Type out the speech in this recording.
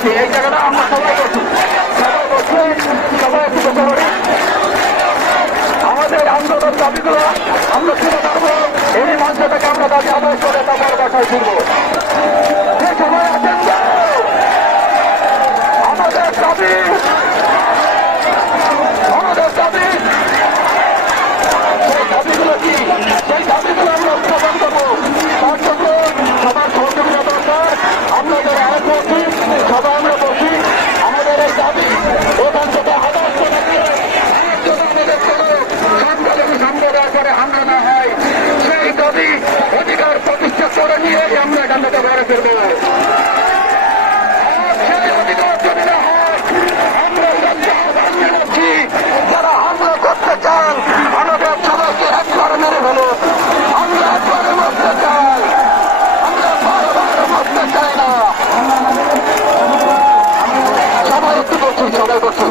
বসি, এই জায়গাটা আমরা সবাই বসি, সবাই একটু করি। আমাদের আন্দোলন দাবিগুলো আমরা শুরু করবো, এই মঞ্চ থেকে আমরা দাবি আদায় করে তারপর বাসায় ফিরবো। যে সবাই আছেন আমাদের দাবি, আমাদের দাবি, সেই দাবিগুলো কি, সেই দাবিগুলো আমরা উত্থাপন করবো। তার জন্য সবার সহযোগিতা দরকার। আমরা যারা আরেক বলছি সবাই আমরা বলছি, আমাদের এই দাবি এখান থেকে আদায় করে দিয়ে সামনে দেওয়ার পরে হামলা না হয়, সেই দাবি অধিকার প্রতিষ্ঠা করে নিয়ে আমরা এখান থেকে বেড়ে ফিরবো। সেই অধিকার যদি না হয় আমরা জানাচ্ছি, যারা হামলা করতে চান আমাদের সবাইকে একবার মেরে ফেলো। আমরা একবারে মরতে চাই, আমরা বারবার মরতে চাই না। সবাই একটু করছি, সবাই করছি।